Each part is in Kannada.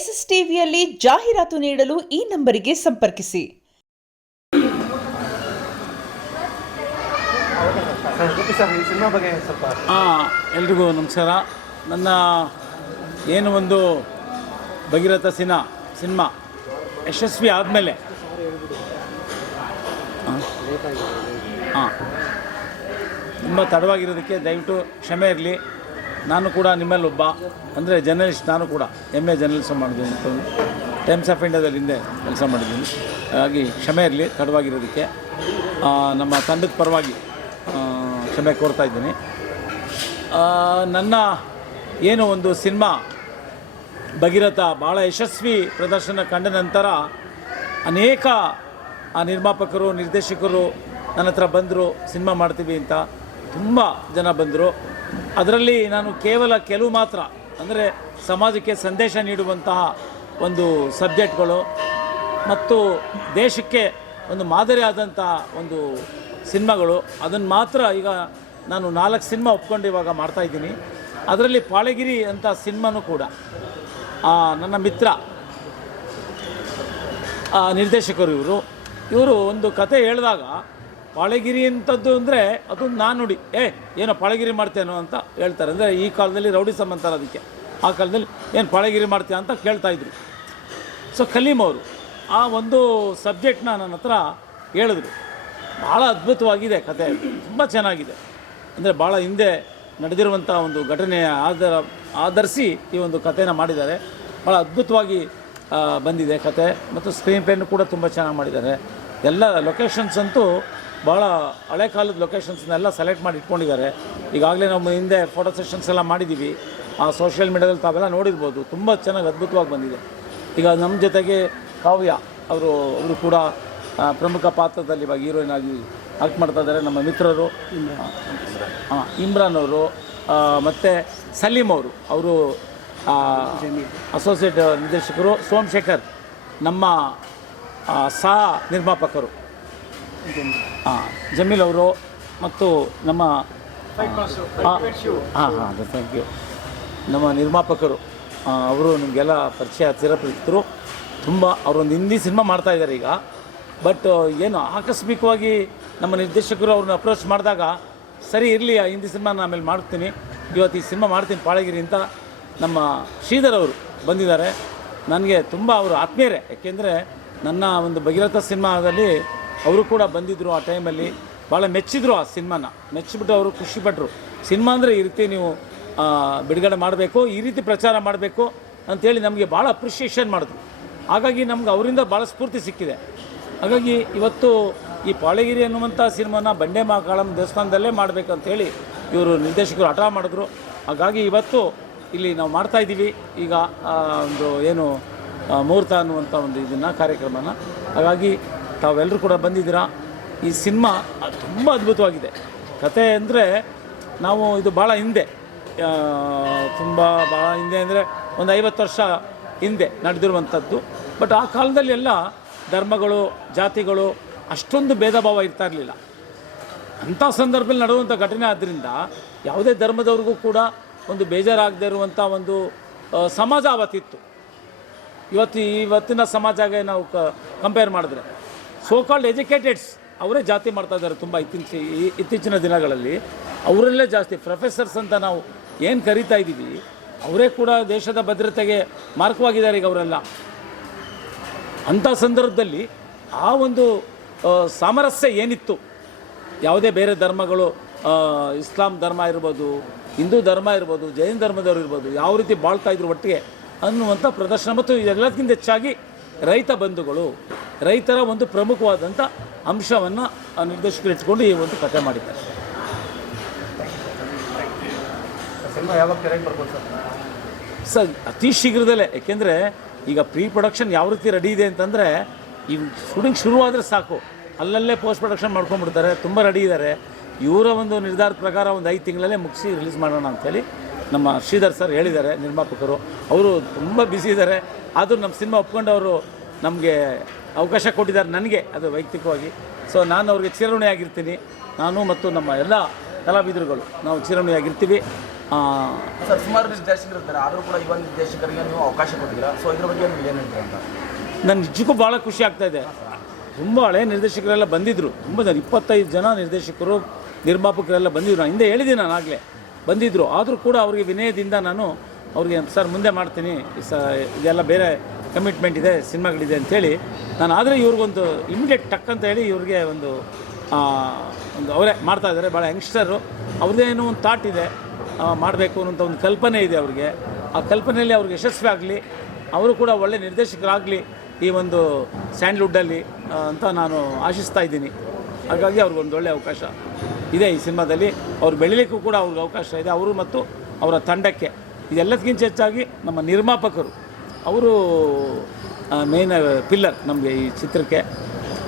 ಎಸ್ಎಸ್ ಟಿವಿಯಲ್ಲಿ ಜಾಹೀರಾತು ನೀಡಲು ಈ ನಂಬರಿಗೆ ಸಂಪರ್ಕಿಸಿ. ಎಲ್ರಿಗೂ ನಮಸ್ಕಾರ. ನನ್ನ ಏನು ಒಂದು ಭಗೀರಥ ಸಿನಿಮಾ ಯಶಸ್ವಿ ಆದಮೇಲೆ ತುಂಬ ತಡವಾಗಿರೋದಕ್ಕೆ ದಯವಿಟ್ಟು ಕ್ಷಮೆ ಇರಲಿ. ನಾನು ಕೂಡ ನಿಮ್ಮಲ್ಲಿ ಒಬ್ಬ ಅಂದರೆ ಜರ್ನಲಿಸ್ಟ್, ನಾನು ಕೂಡ MA ಜರ್ನಲಿಸಮ್ ಮಾಡಿದ್ದೀನಿ, ಟೈಮ್ಸ್ ಆಫ್ ಇಂಡಿಯಾದಲ್ಲಿ ಹಿಂದೆ ಕೆಲಸ ಮಾಡಿದ್ದೀನಿ. ಹಾಗಾಗಿ ಕ್ಷಮೆ ಇರಲಿ ತಡವಾಗಿರೋದಕ್ಕೆ. ನಮ್ಮ ತಂಡದ ಪರವಾಗಿ ಕ್ಷಮೆ ಕೋರ್ತಾ ಇದ್ದೀನಿ. ನನ್ನ ಏನು ಒಂದು ಸಿನಿಮಾ ಭಗೀರಥ ಭಾಳ ಯಶಸ್ವಿ ಪ್ರದರ್ಶನ ಕಂಡ ನಂತರ ಅನೇಕ ನಿರ್ಮಾಪಕರು, ನಿರ್ದೇಶಕರು ನನ್ನ ಹತ್ರ ಬಂದರು, ಸಿನಿಮಾ ಮಾಡ್ತೀವಿ ಅಂತ ತುಂಬ ಜನ ಬಂದರು. ಅದರಲ್ಲಿ ನಾನು ಕೇವಲ ಕೆಲವು ಮಾತ್ರ, ಅಂದರೆ ಸಮಾಜಕ್ಕೆ ಸಂದೇಶ ನೀಡುವಂತಹ ಒಂದು ಸಬ್ಜೆಕ್ಟ್ಗಳು ಮತ್ತು ದೇಶಕ್ಕೆ ಒಂದು ಮಾದರಿ ಆದಂಥ ಒಂದು ಸಿನಿಮಾಗಳು, ಅದನ್ನು ಮಾತ್ರ ಈಗ ನಾನು 4 ಸಿನಿಮಾ ಒಪ್ಕೊಂಡು ಇವಾಗ ಮಾಡ್ತಾಯಿದ್ದೀನಿ. ಅದರಲ್ಲಿ ಪಾಳೆಗಿರಿ ಅಂತ ಸಿನಿಮಾನೂ ಕೂಡ ನನ್ನ ಮಿತ್ರ ನಿರ್ದೇಶಕರು ಇವರು ಒಂದು ಕತೆ ಹೇಳಿದಾಗ ಪಾಳೆಗಿರಿ ಅಂಥದ್ದು ಅಂದರೆ ಅದೊಂದು ನಾನುಡಿ, ಏನೋ ಪಾಳೆಗಿರಿ ಮಾಡ್ತೇನೋ ಅಂತ ಹೇಳ್ತಾರೆ. ಅಂದರೆ ಈ ಕಾಲದಲ್ಲಿ ರೌಡಿಸಮ್ ಅಂತಾರೆ ಅದಕ್ಕೆ, ಆ ಕಾಲದಲ್ಲಿ ಏನು ಪಾಳೆಗಿರಿ ಮಾಡ್ತೀಯ ಅಂತ ಕೇಳ್ತಾಯಿದ್ರು. ಸೊ ಕಲೀಮ್ ಅವರು ಆ ಒಂದು ಸಬ್ಜೆಕ್ಟ್ನ ನನ್ನ ಹತ್ರ ಹೇಳಿದ್ರು. ಭಾಳ ಅದ್ಭುತವಾಗಿದೆ ಕತೆ, ತುಂಬ ಚೆನ್ನಾಗಿದೆ. ಅಂದರೆ ಭಾಳ ಹಿಂದೆ ನಡೆದಿರುವಂಥ ಒಂದು ಘಟನೆಯ ಆಧರಿಸಿ ಈ ಒಂದು ಕಥೆನ ಮಾಡಿದ್ದಾರೆ. ಭಾಳ ಅದ್ಭುತವಾಗಿ ಬಂದಿದೆ ಕತೆ, ಮತ್ತು ಸ್ಕ್ರೀನ್ ಪ್ಲೇನು ಕೂಡ ತುಂಬ ಚೆನ್ನಾಗಿ ಮಾಡಿದ್ದಾರೆ. ಎಲ್ಲ ಲೊಕೇಶನ್ಸ್ ಅಂತೂ ಭಾಳ ಹಳೆ ಕಾಲದ ಲೊಕೇಶನ್ಸ್ನೆಲ್ಲ ಸೆಲೆಕ್ಟ್ ಮಾಡಿ ಇಟ್ಕೊಂಡಿದ್ದಾರೆ. ಈಗಾಗಲೇ ನಮ್ಮ ಹಿಂದೆ ಫೋಟೋ ಸೆಷನ್ಸ್ ಎಲ್ಲ ಮಾಡಿದ್ದೀವಿ, ಆ ಸೋಷಿಯಲ್ ಮೀಡಿಯಾದಲ್ಲಿ ತಾವೆಲ್ಲ ನೋಡಿರ್ಬೋದು. ತುಂಬ ಚೆನ್ನಾಗಿ ಅದ್ಭುತವಾಗಿ ಬಂದಿದೆ. ಈಗ ನಮ್ಮ ಜೊತೆಗೆ ಕಾವ್ಯ ಅವರು ಕೂಡ ಪ್ರಮುಖ ಪಾತ್ರದಲ್ಲಿ ಇವಾಗ ಹೀರೋಯಿನ್ ಆಗಿ ಆಕ್ಟ್ ಮಾಡ್ತಾ ಇದ್ದಾರೆ. ನಮ್ಮ ಮಿತ್ರರು ಇಮ್ರಾನ್ ಅವರು ಮತ್ತು ಸಲೀಮ್ ಅವರು ಅಸೋಸಿಯೇಟ್ ನಿರ್ದೇಶಕರು. ಸೋಮಶೇಖರ್ ನಮ್ಮ ಸಹ ನಿರ್ಮಾಪಕರು, ಜಮೀಲ್ ಅವರು ಮತ್ತು ನಮ್ಮ ಥ್ಯಾಂಕ್ ಯು ನಮ್ಮ ನಿರ್ಮಾಪಕರು ಅವರು ನಿಮಗೆಲ್ಲ ಪರಿಚಯ ಚಿರಪರಿಚಿತರು. ತುಂಬ ಅವರೊಂದು ಹಿಂದಿ ಸಿನಿಮಾ ಮಾಡ್ತಾಯಿದ್ದಾರೆ ಈಗ. ಬಟ್ ಏನು ಆಕಸ್ಮಿಕವಾಗಿ ನಮ್ಮ ನಿರ್ದೇಶಕರು ಅವ್ರನ್ನ ಅಪ್ರೋಚ್ ಮಾಡಿದಾಗ ಸರಿ ಇರಲಿ, ಆ ಹಿಂದಿ ಸಿನಿಮಾ ನಾನು ಆಮೇಲೆ ಮಾಡ್ತೀನಿ, ಇವತ್ತು ಈ ಸಿನಿಮಾ ಮಾಡ್ತೀನಿ ಪಾಳೆಗಿರಿ ಅಂತ ನಮ್ಮ ಶ್ರೀಧರ್ ಅವರು ಬಂದಿದ್ದಾರೆ. ನನಗೆ ತುಂಬ ಅವರು ಆತ್ಮೀಯರೇ, ಯಾಕೆಂದರೆ ನನ್ನ ಒಂದು ಭಗೀರಥ ಸಿನಿಮಾದಲ್ಲಿ ಅವರು ಕೂಡ ಬಂದಿದ್ದರು. ಆ ಟೈಮಲ್ಲಿ ಭಾಳ ಮೆಚ್ಚಿದ್ರು, ಆ ಸಿನಿಮಾನ ಮೆಚ್ಚಿಬಿಟ್ಟು ಅವರು ಖುಷಿಪಟ್ಟರು. ಸಿನಿಮಾ ಅಂದರೆ ಈ ರೀತಿ ನೀವು ಬಿಡುಗಡೆ ಮಾಡಬೇಕು, ಈ ರೀತಿ ಪ್ರಚಾರ ಮಾಡಬೇಕು ಅಂಥೇಳಿ ನಮಗೆ ಭಾಳ ಅಪ್ರಿಷಿಯೇಷನ್ ಮಾಡಿದ್ರು. ಹಾಗಾಗಿ ನಮ್ಗೆ ಅವರಿಂದ ಭಾಳ ಸ್ಫೂರ್ತಿ ಸಿಕ್ಕಿದೆ. ಹಾಗಾಗಿ ಇವತ್ತು ಈ ಪಾಳೆಗಿರಿ ಅನ್ನುವಂಥ ಸಿನಿಮಾನ ಬಂಡೆ ಮಹಾಕಾಳಮ್ಮ ದೇವಸ್ಥಾನದಲ್ಲೇ ಮಾಡಬೇಕಂತೇಳಿ ಇವರು ನಿರ್ದೇಶಕರು ಹಠ ಮಾಡಿದ್ರು. ಹಾಗಾಗಿ ಇವತ್ತು ಇಲ್ಲಿ ನಾವು ಮಾಡ್ತಾಯಿದ್ದೀವಿ ಈಗ ಒಂದು ಏನು ಮುಹೂರ್ತ ಅನ್ನುವಂಥ ಒಂದು ಇದನ್ನು ಕಾರ್ಯಕ್ರಮನ. ಹಾಗಾಗಿ ತಾವೆಲ್ಲರೂ ಕೂಡ ಬಂದಿದ್ದೀರಾ. ಈ ಸಿನಿಮಾ ತುಂಬ ಅದ್ಭುತವಾಗಿದೆ. ಕತೆ ಅಂದರೆ ನಾವು ಇದು ಭಾಳ ಹಿಂದೆ, ಭಾಳ ಹಿಂದೆ ಅಂದರೆ ಒಂದು 50 ವರ್ಷ ಹಿಂದೆ ನಡೆದಿರುವಂಥದ್ದು. ಬಟ್ ಆ ಕಾಲದಲ್ಲಿ ಎಲ್ಲ ಧರ್ಮಗಳು, ಜಾತಿಗಳು ಅಷ್ಟೊಂದು ಭೇದ ಭಾವ ಇರ್ತಾ ಇರಲಿಲ್ಲ. ಅಂಥ ಸಂದರ್ಭದಲ್ಲಿ ನಡೆಯುವಂಥ ಘಟನೆ ಆದ್ದರಿಂದ ಯಾವುದೇ ಧರ್ಮದವ್ರಿಗೂ ಕೂಡ ಒಂದು ಬೇಜಾರಾಗದೇ ಇರುವಂಥ ಒಂದು ಸಮಾಜ ಆವತ್ತಿತ್ತು. ಇವತ್ತಿನ ಸಮಾಜಗೆ ನಾವು ಕಂಪೇರ್ ಮಾಡಿದ್ರೆ ಸೋಕಾಲ್ಡ್ ಎಜುಕೇಟೆಡ್ಸ್ ಅವರೇ ಜಾತಿ ಮಾಡ್ತಾಯಿದ್ದಾರೆ. ತುಂಬ ಇತ್ತೀಚಿನ ದಿನಗಳಲ್ಲಿ ಅವರಲ್ಲೇ ಜಾಸ್ತಿ ಪ್ರೊಫೆಸರ್ಸ್ ಅಂತ ನಾವು ಏನು ಕರಿತಾ ಇದ್ದೀವಿ, ಅವರೇ ಕೂಡ ದೇಶದ ಭದ್ರತೆಗೆ ಮಾರ್ಗವಾಗಿದ್ದಾರೆ ಈಗ ಅವರೆಲ್ಲ. ಅಂಥ ಸಂದರ್ಭದಲ್ಲಿ ಆ ಒಂದು ಸಾಮರಸ್ಯ ಏನಿತ್ತು, ಯಾವುದೇ ಬೇರೆ ಧರ್ಮಗಳು, ಇಸ್ಲಾಂ ಧರ್ಮ ಇರ್ಬೋದು, ಹಿಂದೂ ಧರ್ಮ ಇರ್ಬೋದು, ಜೈನ ಧರ್ಮದವರು ಇರ್ಬೋದು, ಯಾವ ರೀತಿ ಬಾಳ್ತಾಯಿದ್ರು ಒಟ್ಟಿಗೆ ಅನ್ನುವಂಥ ಪ್ರದರ್ಶನ. ಮತ್ತು ಇದೆಲ್ಲದಕ್ಕಿಂತ ಹೆಚ್ಚಾಗಿ ರೈತ ಬಂಧುಗಳು, ರೈತರ ಒಂದು ಪ್ರಮುಖವಾದಂಥ ಅಂಶವನ್ನು ನಿರ್ದೇಶಕರು ಇಟ್ಕೊಂಡು ಈ ಒಂದು ಕಥೆ ಮಾಡಿದ್ದಾರೆ. ಸರ್ ಅತಿ ಶೀಘ್ರದಲ್ಲೇ, ಯಾಕೆಂದರೆ ಈಗ ಪ್ರೀ ಪ್ರೊಡಕ್ಷನ್ ಯಾವ ರೀತಿ ರೆಡಿ ಇದೆ ಅಂತಂದರೆ, ಈ ಶೂಟಿಂಗ್ ಶುರುವಾದರೆ ಸಾಕು ಅಲ್ಲಲ್ಲೇ ಪೋಸ್ಟ್ ಪ್ರೊಡಕ್ಷನ್ ಮಾಡ್ಕೊಂಡ್ಬಿಡ್ತಾರೆ. ತುಂಬ ರೆಡಿ ಇದ್ದಾರೆ. ಇವರ ಒಂದು ನಿರ್ಧಾರದ ಪ್ರಕಾರ ಒಂದು 5 ತಿಂಗಳಲ್ಲೇ ಮುಗಿಸಿ ರಿಲೀಸ್ ಮಾಡೋಣ ಅಂಥೇಳಿ ನಮ್ಮ ಶ್ರೀಧರ್ ಸರ್ ಹೇಳಿದ್ದಾರೆ, ನಿರ್ಮಾಪಕರು. ಅವರು ತುಂಬ ಬ್ಯುಸಿ ಇದ್ದಾರೆ. ಆದರೂ ನಮ್ಮ ಸಿನಿಮಾ ಒಪ್ಕೊಂಡು ಅವರು ನಮಗೆ ಅವಕಾಶ ಕೊಟ್ಟಿದ್ದಾರೆ, ನನಗೆ ಅದು ವೈಯಕ್ತಿಕವಾಗಿ. ಸೊ ನಾನು ಅವ್ರಿಗೆ ಚಿರಋಣಿಯಾಗಿರ್ತೀನಿ. ನಾನು ಮತ್ತು ನಮ್ಮ ಎಲ್ಲ ಕಲಾವಿದರುಗಳು ನಾವು ಚಿರಋಣಿಯಾಗಿರ್ತೀವಿ. ಸರ್ ಸುಮಾರು ನಿರ್ದೇಶಕರು ಇರ್ತಾರೆ, ಆದರೂ ಕೂಡ ಯುವ ನಿರ್ದೇಶಕರಿಗೆ ನೀವು ಅವಕಾಶ ಕೊಟ್ಟಿದ್ದೀರಾ. ಸೊ ಇದ್ರ ಬಗ್ಗೆ ನೀವು ಏನು ಹೇಳ್ತೀರಾ ಅಂತ? ನನಗೆ ನಿಜಕ್ಕೂ ಭಾಳ ಖುಷಿ ಆಗ್ತಾಯಿದೆ. ತುಂಬ ಹಳೆಯ ನಿರ್ದೇಶಕರೆಲ್ಲ ಬಂದಿದ್ದರು, ತುಂಬ ಜನ 25 ಜನ ನಿರ್ದೇಶಕರು ನಿರ್ಮಾಪಕರೆಲ್ಲ ಬಂದಿದ್ರು. ನಾನು ಹಿಂದೆ ಹೇಳಿದ್ದೀನಿ, ನಾನು ಆಗಲೇ ಬಂದಿದ್ದರು. ಆದರೂ ಕೂಡ ಅವರಿಗೆ ವಿನಯದಿಂದ ನಾನು ಅವ್ರಿಗೆ ಸರ್ ಮುಂದೆ ಮಾಡ್ತೀನಿ, ಇದೆಲ್ಲ ಬೇರೆ ಕಮಿಟ್ಮೆಂಟ್ ಇದೆ, ಸಿನಿಮಾಗಳಿದೆ ಅಂಥೇಳಿ ನಾನು. ಆದರೆ ಇವ್ರಿಗೊಂದು ಇಮಿಡಿಯೇಟ್ ಟಕ್ ಅಂತ ಹೇಳಿ ಇವ್ರಿಗೆ ಒಂದು ಅವರೇ ಮಾಡ್ತಾಯಿದ್ದಾರೆ. ಭಾಳ ಯಂಗ್ಸ್ಟರು, ಅವ್ರದ್ದೇ ಏನೋ ಒಂದು ಥಾಟ್ ಇದೆ, ಮಾಡಬೇಕು ಅನ್ನೋಂಥ ಒಂದು ಕಲ್ಪನೆ ಇದೆ ಅವ್ರಿಗೆ. ಆ ಕಲ್ಪನೆಯಲ್ಲಿ ಅವ್ರಿಗೆ ಯಶಸ್ವಿ ಆಗಲಿ, ಅವರು ಕೂಡ ಒಳ್ಳೆ ನಿರ್ದೇಶಕರಾಗಲಿ ಈ ಒಂದು ಸ್ಯಾಂಡ್ಲ್ವುಡ್ಡಲ್ಲಿ ಅಂತ ನಾನು ಆಶಿಸ್ತಾ ಇದ್ದೀನಿ. ಹಾಗಾಗಿ ಅವ್ರಿಗೊಂದು ಒಳ್ಳೆಯ ಅವಕಾಶ ಇದೆ ಈ ಸಿನಿಮಾದಲ್ಲಿ. ಅವ್ರು ಬೆಳೀಲಿಕ್ಕೂ ಕೂಡ ಅವ್ರಿಗೆ ಅವಕಾಶ ಇದೆ, ಅವರು ಮತ್ತು ಅವರ ತಂಡಕ್ಕೆ. ಇದೆಲ್ಲದಕ್ಕಿಂತ ಹೆಚ್ಚಾಗಿ ನಮ್ಮ ನಿರ್ಮಾಪಕರು, ಅವರು ಮೇನ್ ಪಿಲ್ಲರ್ ನಮಗೆ ಈ ಚಿತ್ರಕ್ಕೆ.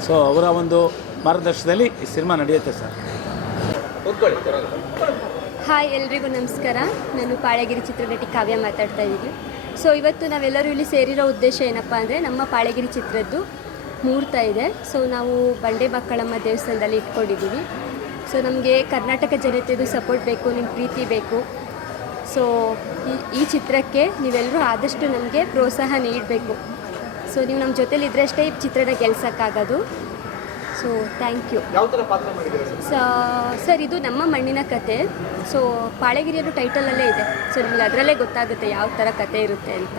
ಸೊ ಅವರ ಒಂದು ಮಾರ್ಗದರ್ಶನದಲ್ಲಿ ಈ ಸಿನಿಮಾ ನಡೆಯುತ್ತೆ ಸರ್. ಹಾಯ್, ಎಲ್ರಿಗೂ ನಮಸ್ಕಾರ. ನಾನು ಪಾಳೆಗಿರಿ ಚಿತ್ರನಟಿ ಕಾವ್ಯ ಮಾತಾಡ್ತಾ ಇದ್ದೀನಿ. ಸೊ ಇವತ್ತು ನಾವೆಲ್ಲರೂ ಇಲ್ಲಿ ಸೇರಿರೋ ಉದ್ದೇಶ ಏನಪ್ಪ ಅಂದರೆ, ನಮ್ಮ ಪಾಳೆಗಿರಿ ಚಿತ್ರದ್ದು ಮುಹೂರ್ತ ಇದೆ. ಸೊ ನಾವು ಬಂಡೆ ಮಕ್ಕಳಮ್ಮ ದೇವಸ್ಥಾನದಲ್ಲಿ ಇಟ್ಕೊಂಡಿದ್ದೀವಿ. ಸೊ ನಮಗೆ ಕರ್ನಾಟಕ ಜನತೆದು ಸಪೋರ್ಟ್ ಬೇಕು, ನಿಮ್ಮ ಪ್ರೀತಿ ಬೇಕು. ಸೊ ಈ ಚಿತ್ರಕ್ಕೆ ನೀವೆಲ್ಲರೂ ಆದಷ್ಟು ನಮಗೆ ಪ್ರೋತ್ಸಾಹ ನೀಡಬೇಕು. ಸೊ ನೀವು ನಮ್ಮ ಜೊತೆಲಿದ್ದರೆ ಅಷ್ಟೇ ಈ ಚಿತ್ರನ ಗೆಲ್ಸೋಕ್ಕಾಗೋದು. So thank you. ಯಾವ ಥರ ಪಾತ್ರ ಮಾಡಿದ್ದೀರಾ ಸರ್? ಇದು ನಮ್ಮ ಮಣ್ಣಿನ ಕತೆ. ಸೊ ಪಾಳೆಗಿರಿಯಲ್ಲೂ ಟೈಟಲಲ್ಲೇ ಇದೆ. ಸೊ ನಿಮ್ಗೆ ಅದರಲ್ಲೇ ಗೊತ್ತಾಗುತ್ತೆ ಯಾವ ಥರ ಕತೆ ಇರುತ್ತೆ ಅಂತ.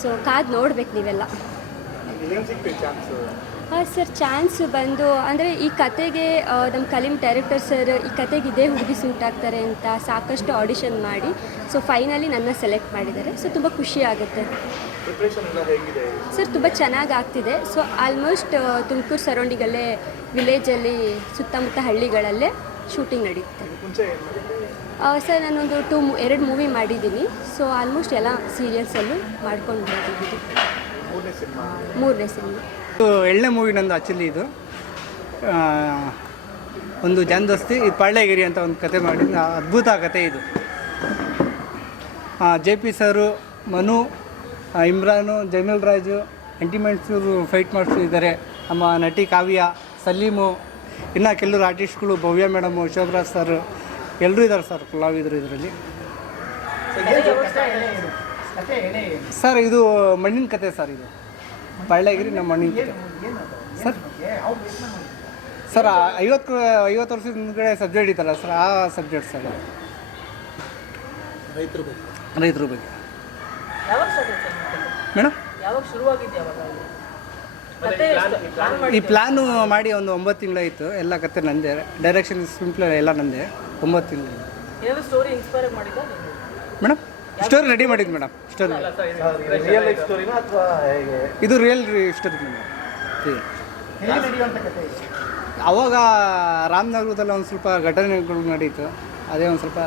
ಸೊ ಕಾದು ನೋಡ್ಬೇಕು ನೀವೆಲ್ಲ. ಸರ್ ಚಾನ್ಸ್ ಬಂದು ಅಂದರೆ ಈ ಕತೆಗೆ ನಮ್ಮ ಕಲೀಂ ಡೈರೆಕ್ಟರ್ ಸರ್ ಈ ಕತೆಗೆ ಇದೇ ಹುಡುಗಿ ಸೂಟ್ ಆಗ್ತಾರೆ ಅಂತ ಸಾಕಷ್ಟು ಆಡಿಷನ್ ಮಾಡಿ ಸೊ ಫೈನಲಿ ನನ್ನ ಸೆಲೆಕ್ಟ್ ಮಾಡಿದ್ದಾರೆ. ಸೊ ತುಂಬ ಖುಷಿ ಆಗುತ್ತೆ ಸರ್. ತುಂಬ ಚೆನ್ನಾಗಿ ಆಗ್ತಿದೆ. ಸೊ ಆಲ್ಮೋಸ್ಟ್ ತುಮಕೂರು ಸರೌಂಡಿಂಗಲ್ಲೇ, ವಿಲೇಜಲ್ಲಿ, ಸುತ್ತಮುತ್ತ ಹಳ್ಳಿಗಳಲ್ಲೇ ಶೂಟಿಂಗ್ ನಡೀತೆ. ಸರ್ ನಾನೊಂದು 2 ಮೂವಿ ಮಾಡಿದ್ದೀನಿ. ಸೊ ಆಲ್ಮೋಸ್ಟ್ ಎಲ್ಲ ಸೀರಿಯಲ್ಸಲ್ಲೂ ಮಾಡ್ಕೊಂಡು ಬಂದಿದ್ದೀನಿ. ಮೂರನೇ ಸಿನಿಮಾ. ಇದು 2ನೇ ಮೂವಿ ನಂದು ಆ್ಯಕ್ಚುಲಿ. ಇದು ಒಂದು ಜಾನ್ದಸ್ತಿ ಈ ಪಾಳ್ಯಗಿರಿ ಅಂತ ಒಂದು ಕತೆ ಮಾಡಿ, ಅದ್ಭುತ ಕತೆ ಇದು. JP ಸರು, ಮನು, ಇಮ್ರಾನು, ಜಮೀಲ್ ರಾಜು, ಎಂಟಿಮೆಂಟ್ಸರು ಫೈಟ್ ಮಾಡಿಸ್ತಿದ್ದಾರೆ. ನಮ್ಮ ನಟಿ ಕಾವ್ಯ, ಸಲೀಮು, ಇನ್ನು ಕೆಲವರು ಆರ್ಟಿಸ್ಟ್ಗಳು, ಭವ್ಯ ಮೇಡಮು, ಶೋಭರಾಜ್ ಸರ್, ಎಲ್ಲರೂ ಇದ್ದಾರೆ ಸರ್, ಕಲಾವಿದರು ಇದರಲ್ಲಿ. ಸರ್ ಇದು ಮಣ್ಣಿನ ಕತೆ ಸರ್. ಇದು ಪಾಳ್ಯಗಿರಿ ನಮ್ಮ ಮಣ್ಣಿನ ಕತೆ ಸರ್. ಸರ್ 50 ವರ್ಷದ ಮುಂದ್ಗಡೆ ಸಬ್ಜೆಕ್ಟ್ ಇತ್ತಲ್ಲ ಸರ್, ಆ ಸಬ್ಜೆಕ್ಟ್ ಸರ್. ರೈತರ ಬಗ್ಗೆ ಮೇಡಮ್. ಈ ಪ್ಲ್ಯಾನು ಮಾಡಿ ಒಂದು 9 ತಿಂಗಳಾಯಿತು. ಎಲ್ಲ ಕತೆ ನಂದೇ, ಡೈರೆಕ್ಷನ್, ಸ್ಕ್ರೀನ್ ಎಲ್ಲ ನಂದೇ. 9 ತಿಂಗಳು ಮೇಡಮ್. ಸ್ಟೋರಿ ರೆಡಿ ಮಾಡಿದ್ದು ಮೇಡಮ್. ಸ್ಟೋರಿ ಇದು ರಿಯಲ್ ಸ್ಟೋರಿ ಅವಾಗ ರಾಮನಗರದಲ್ಲಿ ಒಂದು ಸ್ವಲ್ಪ ಘಟನೆಗಳು ನಡೀತು. ಅದೇ ಒಂದು ಸ್ವಲ್ಪ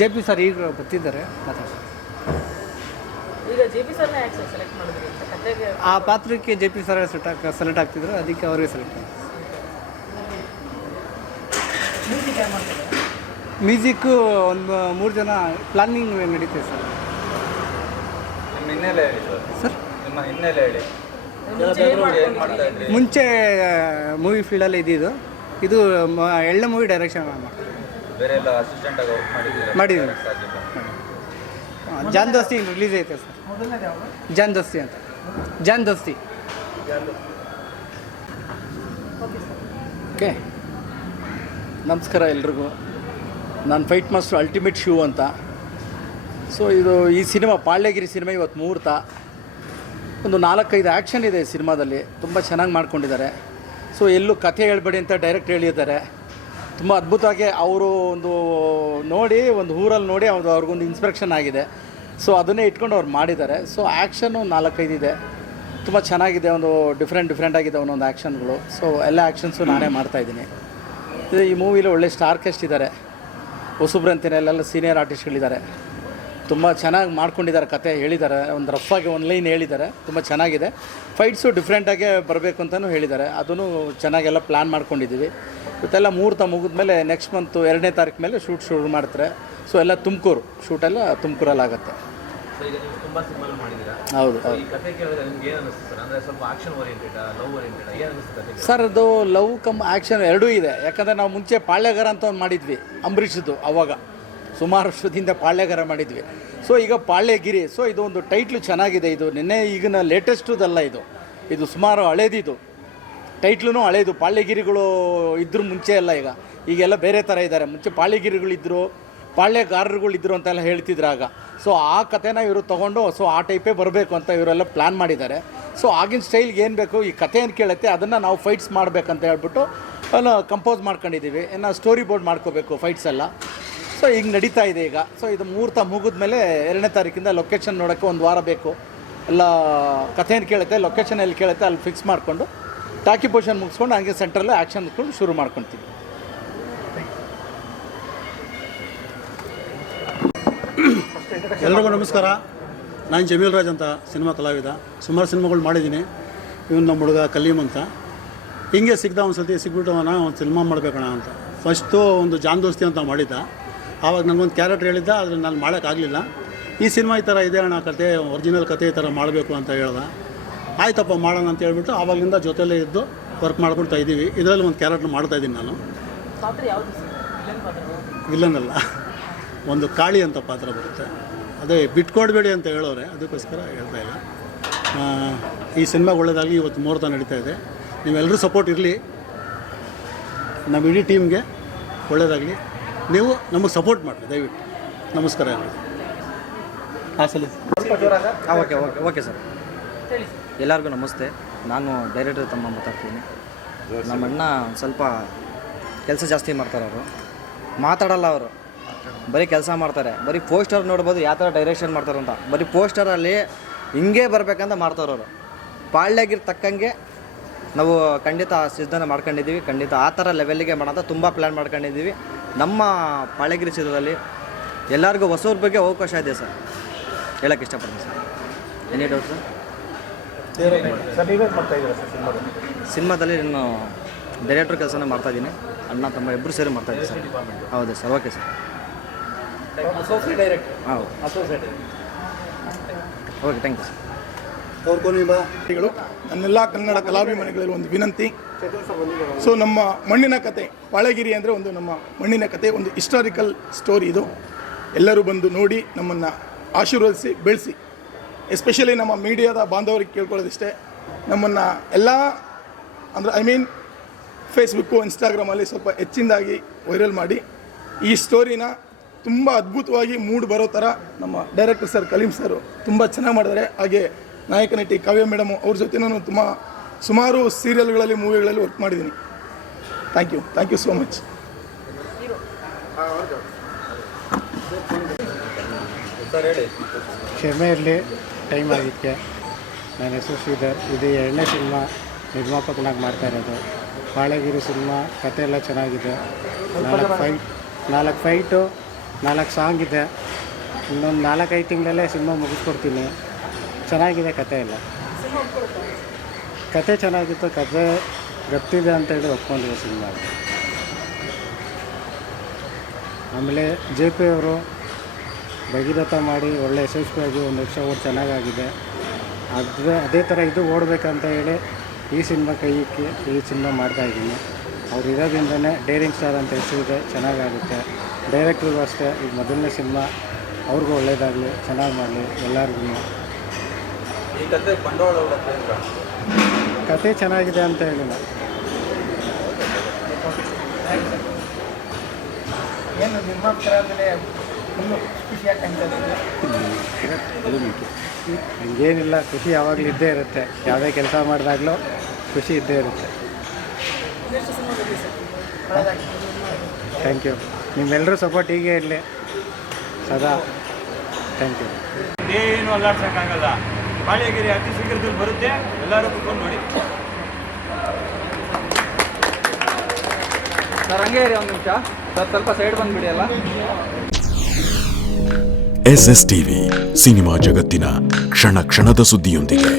JP ಸರ್ ಈಗ ಬರ್ತಿದ್ದಾರೆ ಮಾತಾಡ್ತಾರೆ. ಆ ಪಾತ್ರಕ್ಕೆ JP ಸರ್ ಸೆಲೆಕ್ಟ್ ಆಗ್ತಿದ್ರು, ಅದಕ್ಕೆ ಅವರಿಗೆ ಸೆಲೆಕ್ಟ್ ಆಗ್ತಿದ್ರು. ಮ್ಯೂಸಿಕ್ಕು ಒಂದು 3 ಜನ ಪ್ಲಾನಿಂಗ್ ನಡೀತದೆ ಸರ್. ಸರ್ ಮುಂಚೆ ಮೂವಿ ಫೀಲ್ಡಲ್ಲೇ ಇದ್ದಿದ್ದು. ಇದು 2ನೇ ಮೂವಿ ಡೈರೆಕ್ಷನ್ ಮಾಡಿದ್ದೀನಿ. ಜಾನ್ ದೋಸ್ತಿ ರಿಲೀಸ್ ಐತೆ ಸರ್. ಜಾನ್ ದೋಸ್ತಿ ಅಂತ. ಜಾನ್ ದೋಸ್ತಿ. ಓಕೆ, ನಮಸ್ಕಾರ ಎಲ್ರಿಗೂ. ನಾನು ಫೈಟ್ ಮಾಸ್ಟರ್ ಅಲ್ಟಿಮೇಟ್ ಶಿವ್ ಅಂತ. ಸೊ ಈ ಸಿನಿಮಾ ಪಾಳ್ಯಗಿರಿ ಸಿನಿಮಾ ಇವತ್ತು ಮುಹೂರ್ತ. ಒಂದು 4-5 ಆ್ಯಕ್ಷನ್ ಇದೆ ಈ ಸಿನಿಮಾದಲ್ಲಿ, ತುಂಬ ಚೆನ್ನಾಗಿ ಮಾಡ್ಕೊಂಡಿದ್ದಾರೆ. ಸೊ ಎಲ್ಲೂ ಕಥೆ ಹೇಳ್ಬೇಡಿ ಅಂತ ಡೈರೆಕ್ಟ್ ಹೇಳಿದ್ದಾರೆ. ತುಂಬ ಅದ್ಭುತವಾಗಿ ಅವರು ಒಂದು ನೋಡಿ, ಒಂದು ಊರಲ್ಲಿ ನೋಡಿ ಅವ್ರಿಗೊಂದು ಇನ್ಸ್ಪಿರೇಷನ್ ಆಗಿದೆ. ಸೊ ಅದನ್ನೇ ಇಟ್ಕೊಂಡು ಅವ್ರು ಮಾಡಿದ್ದಾರೆ. ಸೊ ಆ್ಯಕ್ಷನ್ನು 4-5 ಇದೆ, ತುಂಬ ಚೆನ್ನಾಗಿದೆ. ಒಂದು ಡಿಫ್ರೆಂಟ್ ಆಗಿದೆ ಒಂದೊಂದು ಆ್ಯಕ್ಷನ್ಗಳು. ಸೊ ಎಲ್ಲ ಆ್ಯಕ್ಷನ್ಸು ನಾನೇ ಮಾಡ್ತಾಯಿದ್ದೀನಿ. ಈ ಮೂವಿಲಿ ಒಳ್ಳೆ ಸ್ಟಾರ್ ಕಾಸ್ಟ್ ಇದ್ದಾರೆ. ಹೊಸಬ್ರಂತೀನಿ, ಎಲ್ಲ ಸೀನಿಯರ್ ಆರ್ಟಿಸ್ಟ್ಗಳಿದ್ದಾರೆ. ತುಂಬ ಚೆನ್ನಾಗಿ ಮಾಡ್ಕೊಂಡಿದ್ದಾರೆ, ಕತೆ ಹೇಳಿದ್ದಾರೆ. ಒಂದು ರಫಾಗಿ ಒಂದು ಲೈನ್ ಹೇಳಿದ್ದಾರೆ, ತುಂಬ ಚೆನ್ನಾಗಿದೆ. ಫೈಟ್ಸು ಡಿಫ್ರೆಂಟಾಗೆ ಬರಬೇಕು ಅಂತಲೂ ಹೇಳಿದ್ದಾರೆ. ಅದನ್ನು ಚೆನ್ನಾಗೆಲ್ಲ ಪ್ಲ್ಯಾನ್ ಮಾಡ್ಕೊಂಡಿದ್ದೀವಿ. ಇವತ್ತೆಲ್ಲ ಮುಹೂರ್ತ ಮುಗಿದ್ಮೇಲೆ ನೆಕ್ಸ್ಟ್ ಮಂತು 2ನೇ ತಾರೀಕು ಮೇಲೆ ಶೂಟ್ ಶುರು ಮಾಡ್ತಾರೆ. ಸೊ ಎಲ್ಲ ತುಮಕೂರು ಶೂಟೆಲ್ಲ ತುಮಕೂರಲ್ಲಿ ಆಗುತ್ತೆ. ಸೊ ಈಗ ನೀವು ತುಂಬ ಸಿನಿಮಾಗಳು ಮಾಡಿದ್ದೀರಾ. ಹೌದು So, ಈ ಕತೆ ಕೇಳಿದ್ರೆ ನಿಮ್ಗೆ ಏನು ಅನಿಸ್ತು ಸರ್? ಅಂದರೆ ಸ್ವಲ್ಪ ಆಕ್ಷನ್ ಓರಿಯೆಂಟೆಡ್, ಲವ್ ಓರಿಯೆಂಟೆಡ್, ಏನು ಅನಿಸ್ತು ಕತೆ? ಸರ್ ಅದು ಲವ್ ಕಮ್ ಆ್ಯಕ್ಷನ್ ಎರಡೂ ಇದೆ. ಯಾಕಂದರೆ ನಾವು ಮುಂಚೆ ಪಾಳ್ಯಗಾರ ಅಂತ ಒಂದು ಮಾಡಿದ್ವಿ ಅಂಬರೀಷದ್ದು, ಅವಾಗ ಸುಮಾರು ವರ್ಷದಿಂದ ಪಾಳ್ಯಗಾರ ಮಾಡಿದ್ವಿ. ಸೊ ಈಗ ಪಾಳ್ಯಗಿರಿ. ಸೊ ಇದು ಒಂದು ಟೈಟ್ಲು ಚೆನ್ನಾಗಿದೆ. ಇದು ನಿನ್ನೆ ಈಗಿನ ಲೇಟೆಸ್ಟುದಲ್ಲ, ಇದು ಸುಮಾರು ಹಳೇದಿದು. ಟೈಟ್ಲೂ ಹಳೇದು. ಪಾಳ್ಯಗಿರಿಗಳು ಇದ್ದರು ಮುಂಚೆ ಎಲ್ಲ, ಈಗೆಲ್ಲ ಬೇರೆ ಥರ ಇದ್ದಾರೆ. ಮುಂಚೆ ಪಾಳ್ಯಗಿರಿಗಳಿದ್ದರು, ಪಾಳ್ಯಗಾರರುಗಳಿದ್ದರು ಅಂತೆಲ್ಲ ಹೇಳ್ತಿದ್ರು ಆಗ. ಸೊ ಆ ಕಥೆನ ಇವರು ತೊಗೊಂಡು ಸೊ ಆ ಟೈಪೇ ಬರಬೇಕು ಅಂತ ಇವರೆಲ್ಲ ಪ್ಲ್ಯಾನ್ ಮಾಡಿದ್ದಾರೆ. ಸೊ ಆಗಿನ ಸ್ಟೈಲ್ಗೆ ಏನು ಬೇಕು, ಈ ಕಥೆ ಏನು ಕೇಳುತ್ತೆ ಅದನ್ನು ನಾವು ಫೈಟ್ಸ್ ಮಾಡಬೇಕಂತ ಹೇಳ್ಬಿಟ್ಟು ಎಲ್ಲ ಕಂಪೋಸ್ ಮಾಡ್ಕೊಂಡಿದ್ದೀವಿ. ಇನ್ನು ಸ್ಟೋರಿ ಬೋರ್ಡ್ ಮಾಡ್ಕೋಬೇಕು ಫೈಟ್ಸ್ ಎಲ್ಲ. ಸೊ ಈಗ ನಡೀತಾ ಇದೆ ಈಗ. ಸೊ ಇದು ಮುಹೂರ್ತ ಮುಗಿದ ಮೇಲೆ 2ನೇ ತಾರೀಕಿಂದ ಲೊಕೇಶನ್ ನೋಡೋಕ್ಕೆ 1 ವಾರ ಬೇಕು. ಎಲ್ಲ ಕಥೆ ಏನು ಕೇಳುತ್ತೆ, ಲೊಕೇಶನ್ ಎಲ್ಲಿ ಕೇಳುತ್ತೆ ಅಲ್ಲಿ ಫಿಕ್ಸ್ ಮಾಡಿಕೊಂಡು ಟಾಕಿ ಪೊಸಿಷನ್ ಮುಗಿಸ್ಕೊಂಡು ಹಂಗೆ ಸೆಂಟ್ರಲ್ಲೇ ಆ್ಯಕ್ಷನ್ ಇಟ್ಕೊಂಡು ಶುರು ಮಾಡ್ಕೊತೀವಿ. ಎಲ್ರಿಗೂ ನಮಸ್ಕಾರ. ನಾನು ಜಮೀಲ್ ರಾಜ್ ಅಂತ, ಸಿನಿಮಾ ಕಲಾವಿದ. ಸುಮಾರು ಸಿನಿಮಾಗಳು ಮಾಡಿದ್ದೀನಿ. ಇವನು ನಮ್ಮ ಹುಡುಗ ಕಲೀಮ್ ಅಂತ. ಹಿಂಗೆ ಸಿಗ್ದ ಒಂದು ಸತಿ ಸಿಗ್ಬಿಟ್ಟು ಒಂದು ಸಿನಿಮಾ ಮಾಡಬೇಕಣ್ಣ ಅಂತ. ಫಸ್ಟು ಒಂದು ಜಾನ್ ದೋಸ್ತಿ ಅಂತ ಮಾಡಿದ್ದ. ಆವಾಗ ನನಗೊಂದು ಕ್ಯಾರೆಕ್ಟರ್ ಹೇಳಿದ್ದ, ಆದರೆ ನಾನು ಮಾಡೋಕ್ಕಾಗಲಿಲ್ಲ. ಈ ಸಿನಿಮಾ ಈ ಥರ ಇದೆ ಅಣ್ಣ, ಕತೆ ಒರಿಜಿನಲ್ ಕತೆ ಈ ಥರ ಮಾಡಬೇಕು ಅಂತ ಹೇಳ್ದೆ. ಆಯ್ತಪ್ಪ ಮಾಡೋಣ ಅಂತ ಹೇಳ್ಬಿಟ್ಟು ಆವಾಗಲಿಂದ ಜೊತೆಲೇ ಇದ್ದು ವರ್ಕ್ ಮಾಡ್ಕೊಳ್ತಾ ಇದ್ದೀವಿ. ಇದರಲ್ಲಿ ಒಂದು ಕ್ಯಾರೆಕ್ಟರ್ ಮಾಡ್ತಾಯಿದ್ದೀನಿ ನಾನು. ವಿಲನ್ ಅಲ್ಲ, ಒಂದು ಕಾಳಿ ಅಂತ ಪಾತ್ರ ಬರುತ್ತೆ. ಅದೇ ಬಿಟ್ಕೊಡ್ಬೇಡಿ ಅಂತ ಹೇಳೋರೆ, ಅದಕ್ಕೋಸ್ಕರ ಹೇಳ್ತಾ ಇಲ್ಲ. ಈ ಸಿನಿಮಾ ಒಳ್ಳೆಯದಾಗಲಿ. ಇವತ್ತು ಮುಹೂರ್ತ ನಡೀತಾ ಇದೆ. ನೀವೆಲ್ಲರೂ ಸಪೋರ್ಟ್ ಇರಲಿ. ನಮ್ಮ ಇಡೀ ಟೀಮ್ಗೆ ಒಳ್ಳೆಯದಾಗಲಿ. ನೀವು ನಮಗೆ ಸಪೋರ್ಟ್ ಮಾಡಿರಿ ದಯವಿಟ್ಟು. ನಮಸ್ಕಾರ ಎಲ್ಲರಿಗೂ. ಹಾಂ ಸಲ ಓಕೆ ಓಕೆ ಓಕೆ ಸರ್. ಎಲ್ಲರಿಗೂ ನಮಸ್ತೆ. ನಾನು ಡೈರೆಕ್ಟರ್ ತಮ್ಮ ಮಾತಾಡ್ತೀನಿ. ನಮ್ಮ ಅಣ್ಣ ಸ್ವಲ್ಪ ಕೆಲಸ ಜಾಸ್ತಿ ಮಾಡ್ತಾರೆ. ಅವರು ಮಾತಾಡಲ್ಲ, ಅವರು ಬರೀ ಕೆಲಸ ಮಾಡ್ತಾರೆ. ಬರೀ ಪೋಸ್ಟರ್ ನೋಡ್ಬೋದು ಯಾವ ಥರ ಡೈರೆಕ್ಷನ್ ಮಾಡ್ತಾರಂತ. ಬರೀ ಪೋಸ್ಟರಲ್ಲಿ ಹಿಂಗೆ ಬರಬೇಕಂತ ಮಾಡ್ತಾರವರು. ಪಾಳ್ಯಗಿರ್ ತಕ್ಕಂಗೆ ನಾವು ಖಂಡಿತ ಸಿದ್ಧನ ಮಾಡ್ಕೊಂಡಿದ್ದೀವಿ. ಖಂಡಿತ ಆ ಥರ ಲೆವೆಲ್ಲಿಗೆ ಮಾಡೋಂಥ ತುಂಬ ಪ್ಲ್ಯಾನ್ ಮಾಡ್ಕೊಂಡಿದ್ದೀವಿ. ನಮ್ಮ ಪಾಳ್ಯಗಿರಿ ಚಿತ್ರದಲ್ಲಿ ಎಲ್ಲರಿಗೂ ಹೊಸವ್ರ ಬಗ್ಗೆ ಅವಕಾಶ ಇದೆ ಸರ್, ಹೇಳೋಕ್ಕೆ ಇಷ್ಟಪಡ್ತೀನಿ ಸರ್. Any doubt sir? ಸಿನಿಮಾದಲ್ಲಿ ನಾನು ಡೈರೆಕ್ಟ್ರ್ ಕೆಲಸನೇ ಮಾಡ್ತಾಯಿದ್ದೀನಿ. ಅಣ್ಣ ತಮ್ಮ ಇಬ್ಬರು ಸೇರಿ ಮಾಡ್ತಾಯಿದ್ದೀನಿ ಸರ್. ಹೌದು ಸರ್. Okay sir. ಹೌದು. Okay, thank you sir. ನನ್ನೆಲ್ಲ ಕನ್ನಡ ಕಲಾಭಿಮಾನಿಗಳಲ್ಲಿ ಒಂದು ವಿನಂತಿ. ಸೊ ನಮ್ಮ ಮಣ್ಣಿನ ಕತೆ ಪಾಳ್ಯಗಿರಿ ಅಂದರೆ ಒಂದು ನಮ್ಮ ಮಣ್ಣಿನ ಕತೆ, ಒಂದು ಹಿಸ್ಟಾರಿಕಲ್ ಸ್ಟೋರಿ. ಇದು ಎಲ್ಲರೂ ಬಂದು ನೋಡಿ ನಮ್ಮನ್ನು ಆಶೀರ್ವದಿಸಿ ಬೆಳೆಸಿ. ಎಸ್ಪೆಷಲಿ ನಮ್ಮ ಮೀಡಿಯಾದ ಬಾಂಧವರಿಗೆ ಕೇಳ್ಕೊಳ್ಳೋದಿಷ್ಟೇ, ನಮ್ಮನ್ನು ಎಲ್ಲ ಅಂದರೆ ಫೇಸ್ಬುಕ್ಕು ಇನ್ಸ್ಟಾಗ್ರಾಮಲ್ಲಿ ಸ್ವಲ್ಪ ಹೆಚ್ಚಿನದಾಗಿ ವೈರಲ್ ಮಾಡಿ ಈ ಸ್ಟೋರಿನ ತುಂಬ ಅದ್ಭುತವಾಗಿ ಮೂಡ್ ಬರೋ ಥರ ನಮ್ಮ ಡೈರೆಕ್ಟರ್ ಸರ್ ಕಲೀಮ್ ಸರ್ ತುಂಬ ಚೆನ್ನಾಗಿ ಮಾಡಿದ್ದಾರೆ. ಹಾಗೆ ನಾಯಕ ನಟಿ ಕಾವ್ಯ ಮೇಡಮು ಅವ್ರ ಜೊತೆ ನಾನು ಸುಮಾರು ಸೀರಿಯಲ್ಗಳಲ್ಲಿ, ಮೂವಿಗಳಲ್ಲಿ ವರ್ಕ್ ಮಾಡಿದ್ದೀನಿ. Thank you so much. ಕ್ಷಮೆ ಇರಲಿ ಟೈಮ್ ಆಗಿದ್ದಕ್ಕೆ. ನನ್ನ ಹೆಸರು ಶ್ರೀಧರ್. ಇದು 2ನೇ ಸಿನಿಮಾ ನಿರ್ಮಾಪಕನಾಗಿ ಮಾಡ್ತಾ ಇರೋದು. ಪಾಳ್ಯಗಿರಿ ಸಿನಿಮಾ ಕತೆ ಎಲ್ಲ ಚೆನ್ನಾಗಿದೆ. 4 ಫೈಟು 4 ಸಾಂಗ್ ಇದೆ. ಇನ್ನೊಂದು 4-5 ತಿಂಗಳಲ್ಲೇ ಸಿನಿಮಾ ಮುಗಿಸ್ಕೊಡ್ತೀನಿ. ಚೆನ್ನಾಗಿದೆ ಕತೆ ಎಲ್ಲ. ಕತೆ ಚೆನ್ನಾಗಿತ್ತು, ಕತೆ ಗೊತ್ತಿದೆ ಅಂತೇಳಿ ಒಪ್ಕೊಂಡಿದೆ ಸಿನಿಮಾ. ಆಮೇಲೆ JP ಅವರು ಭಗೀರಥ ಮಾಡಿ ಒಳ್ಳೆ ಯಶಸ್ವಿಯಾಗಿ 1 ವರ್ಷ ಓಡ್ ಚೆನ್ನಾಗಾಗಿದೆ. ಅದೇ ಥರ ಇದು ಓಡಬೇಕಂತ ಹೇಳಿ ಈ ಸಿನಿಮಾ ಕೈಯಿಕ್ಕಿ ಈ ಸಿನಿಮಾ ಮಾಡ್ತಾಯಿದ್ದೀನಿ. ಅವ್ರು ಇರೋದ್ರಿಂದನೇ ಡೇರಿಂಗ್ ಸ್ಟಾರ್ ಅಂತ ಹೆಸರಿದೆ, ಚೆನ್ನಾಗಾಗುತ್ತೆ. ಡೈರೆಕ್ಟ್ರಿಗೂ ಅಷ್ಟೇ, ಈಗ ಮೊದಲನೇ ಸಿನಿಮಾ, ಅವ್ರಿಗೂ ಒಳ್ಳೆಯದಾಗಲಿ, ಚೆನ್ನಾಗಿ ಮಾಡಲಿ ಎಲ್ಲರಿಗೂ. ಈ ಕತೆ ಬಂಡವಾಳ ಕತೆ ಚೆನ್ನಾಗಿದೆ ಅಂತ ಹೇಳಿ ಏನು ನಿರ್ಮಾಪಕರಾದರೆ ಹಂಗೇನಿಲ್ಲ, ಖುಷಿ ಯಾವಾಗಲೂ ಇದ್ದೇ ಇರುತ್ತೆ. ಯಾವುದೇ ಕೆಲಸ ಮಾಡಿದಾಗಲೂ ಖುಷಿ ಇದ್ದೇ ಇರುತ್ತೆ. Thank you. ನಿಮ್ಮೆಲ್ಲರೂ ಸಪೋರ್ಟ್ ಹೀಗೆ ಇರಲಿ ಸದಾ. Thank you. ಏನು ಅಲ್ಲಾಡ್ಸೋಕ್ಕಾಗಲ್ಲ. ಪಾಳ್ಯಗಿರಿ ಅತಿ ಶೀಘ್ರದಲ್ಲಿ ಬರುತ್ತೆ, ಎಲ್ಲರೂ ಕುತ್ಕೊಂಡು ನೋಡಿ. ಸರ್ ಹಂಗೆ ಇರಿ ಒಂದು ನಿಮಿಷ ಸರ್, ಸ್ವಲ್ಪ ಸೈಡ್ ಬಂದುಬಿಡಿ ಅಲ್ಲ. SSTV ಸಿನಿಮಾ ಜಗತ್ತಿನ ಕ್ಷಣ ಕ್ಷಣದ ಸುದ್ದಿಯೊಂದಿಗೆ.